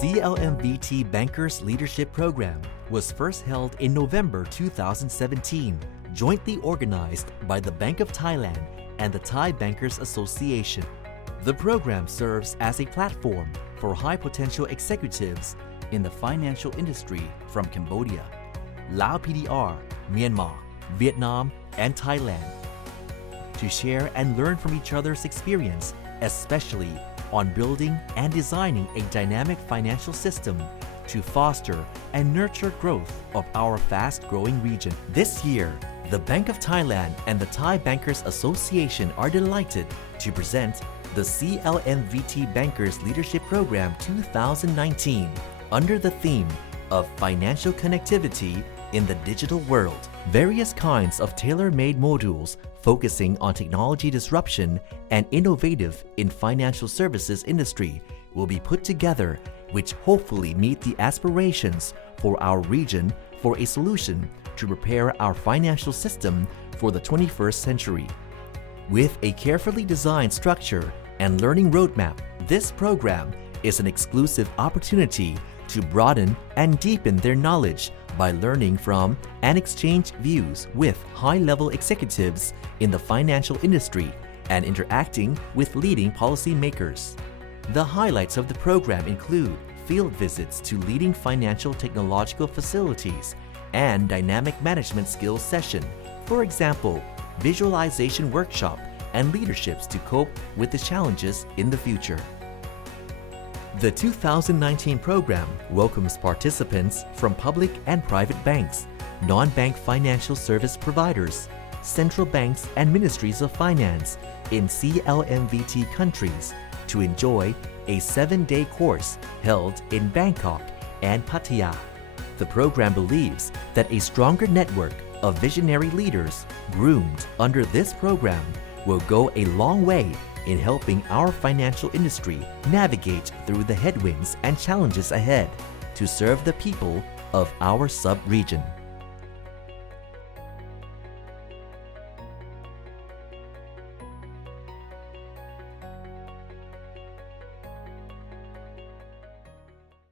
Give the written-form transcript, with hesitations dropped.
CLMVT Bankers Leadership Program was first held in November 2017, jointly organized by the Bank of Thailand and the Thai Bankers Association. The program serves as a platform for high-potential executives in the financial industry from Cambodia, Laos PDR, Myanmar, Vietnam, and Thailand to share and learn from each other's experience, especially on building and designing a dynamic financial system to foster and nurture growth of our fast-growing region. This year, the Bank of Thailand and the Thai Bankers Association are delighted to present the CLMVT Bankers Leadership Program 2019 under the theme of Financial Connectivity in the Digital World. Various kinds of tailor-made modules focusing on technology disruption and innovative in financial services industry will be put together, which hopefully meet the aspirations for our region for a solution to prepare our financial system for the 21st century. With a carefully designed structure and learning roadmap, this program is an exclusive opportunity to broaden and deepen their knowledge by learning from and exchange views with high-level executives in the financial industry and interacting with leading policymakers. The highlights of the program include field visits to leading financial technological facilities and dynamic management skills session, for example, visualization workshop and leaderships to cope with the challenges in the future. The 2019 program welcomes participants from public and private banks, non-bank financial service providers, central banks and ministries of finance in CLMVT countries to enjoy a 7-day course held in Bangkok and Pattaya. The program believes that a stronger network of visionary leaders groomed under this program will go a long way in helping our financial industry navigate through the headwinds and challenges ahead to serve the people of our sub-region.